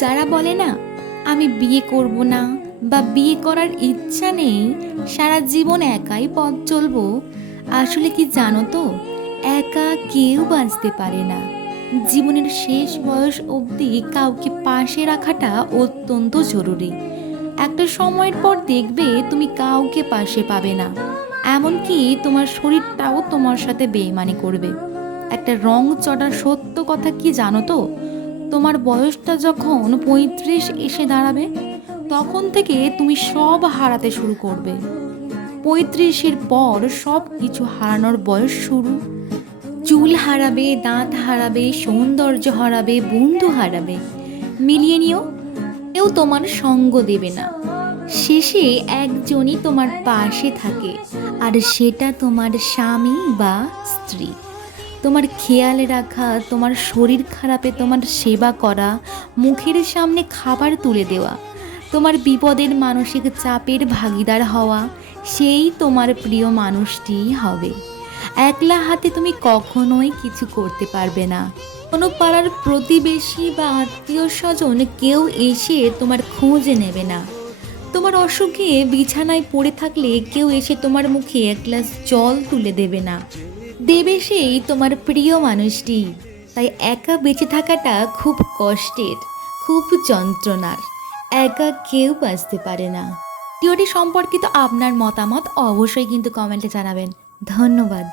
যারা বলে না, আমি বিয়ে করব না বা বিয়ে করার ইচ্ছা নেই, সারা জীবন একাই পথ চলবো। আসলে কি জানো তো, একা কেউ বাঁচতে পারে না। জীবনের শেষ বয়স অবধি কাউকে পাশে রাখাটা অত্যন্ত জরুরি। একটা সময়ের পর দেখবে তুমি কাউকে পাশে পাবে না। এমনকি তোমার শরীরটাও তোমার সাথে বেইমানি করবে। একটা রং চড়া সত্য কথা কি জানো তো তোমার বয়সটা যখন পঁয়ত্রিশ এসে দাঁড়াবে, তখন থেকে তুমি সব হারাতে শুরু করবে। পঁয়ত্রিশের পর সব কিছু হারানোর বয়স শুরু। চুল হারাবে, দাঁত হারাবে, সৌন্দর্য হারাবে, বন্ধু হারাবে। মিলিয়ে নিও, কেউ তোমার সঙ্গ দেবে না। শেষে একজনই তোমার পাশে থাকে, আর সেটা তোমার স্বামী বা স্ত্রী। তোমার খেয়াল রাখা, তোমার শরীর খারাপে তোমার সেবা করা, মুখের সামনে খাবার তুলে দেওয়া, তোমার বিপদের মানসিক চাপের ভাগিদার হওয়া, সেই তোমার প্রিয় মানুষটিই হবে। একলা হাতে তুমি কখনোই কিছু করতে পারবে না। কোনো পাড়ার প্রতিবেশী বা আত্মীয় স্বজন কেউ এসে তোমার খোঁজ নেবে না। তোমার অসুখে বিছানায় পড়ে থাকলে কেউ এসে তোমার মুখে এক গ্লাস জল তুলে দেবে না। দেবে সেই তোমার প্রিয় মানুষটি। তাই একা বেঁচে থাকাটা খুব কষ্টের, খুব যন্ত্রণার। একা কেউ বাঁচতে পারে না। ভিডিওটি সম্পর্কিত আপনার মতামত অবশ্যই কিন্তু কমেন্টে জানাবেন। ধন্যবাদ।